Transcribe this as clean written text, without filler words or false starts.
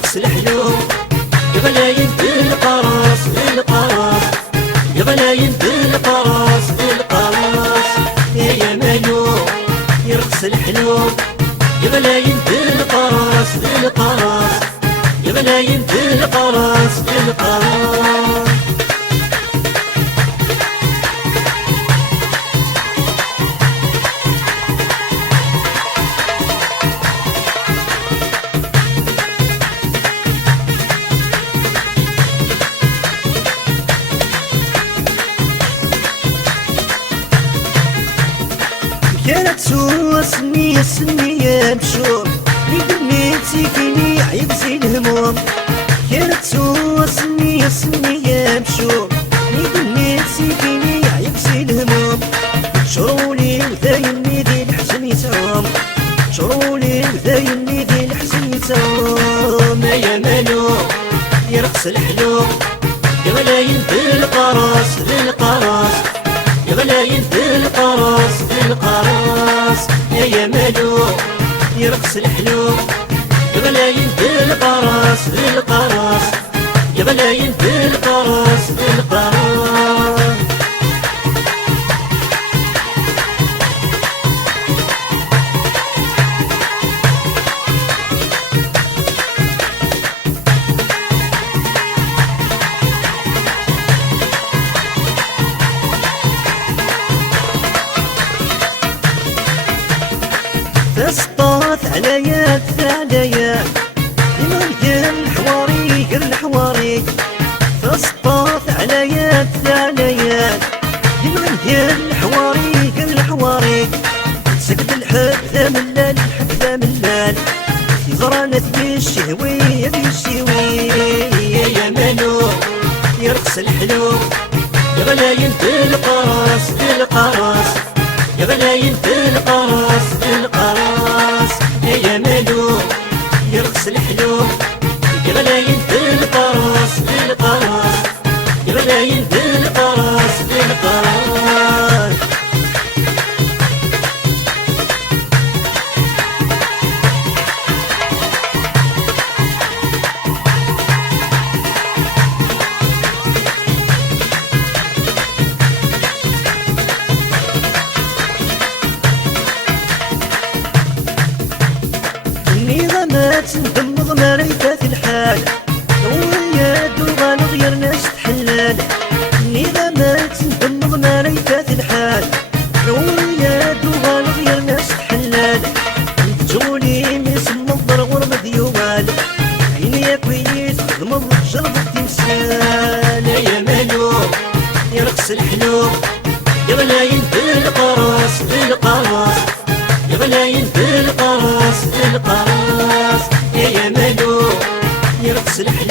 يرقص الحلو يغلاين بالقراص بالقراص يغلاين بالقراص بالقراص يا مالو يرقص الحلو يغلاين بالقراص بالقراص يغلاين بالقراص بالقراص كانت سوى سنية سنية مشوم نيتي فيني عيبزي الهموم كانت سوى سنية سنية مشوم نيتي فيني عيبزي الهموم شرولي وذايني ذي الحزن يتعوم شرولي وذايني ذي الحزن يتعوم يا مالو يرقص الحلو يغلاين بالقراص بالقراص يغلاين بالقراص بالقراص يا مالو يرقص الحلو يغلاين بالقراص بالقراص يغلاين بالقراص بالقراص تسطات عليا الثانية لمن قل حواري قل حواري تسطات عليا الثانية لمن قل حواري قل حواري سكت الحب ذا ملال الحب ذا ملال يزرانة بالشهوي بالشهوي يا مالو يرقص الحلو يغلاين بالقراص بالقراص يغلاين بالقراص بالقراص يا مالو يرقص الحلو يغلاين بالقراص بالقراص يغلاين بالقراص بالقراص نظامات ندمغ ما ريفات الحال وياد وغنغير ناس تحلال نظامات ندمغ ما ريفات الحال وياد وغنغير ناس تحلال تجولي مسم الضر غرم ديوال عيني يا كويس خدم جرب التمثال يا مالو يرقص الحلو يغلاين بالقراص بالقراص يغلاين بالقراص بالقراص يا مالو يرقص الحلو